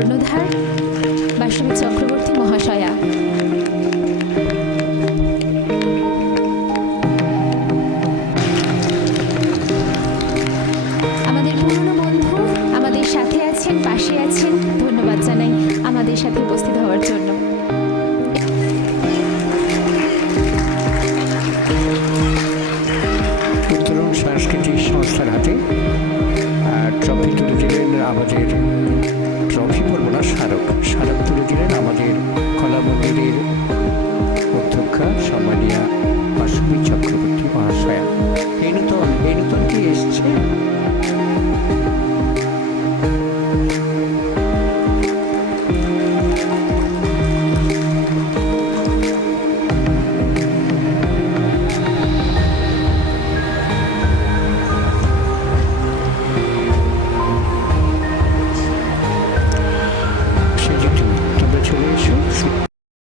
কর্ণধার বাসবী চক্রবর্তী মহাশয়া। আমাদের পুরনো বন্ধু আমাদের সাথে আছেন, পাশে আছেন, ধন্যবাদ জানাই আমাদের সাথে উপস্থিত হওয়ার জন্য। উত্তরণ সাংস্কৃতিক সংস্থার হাতে ট্রফি তুলে দিলেন আমাদের, ট্রফি বলবো না, স্মারক।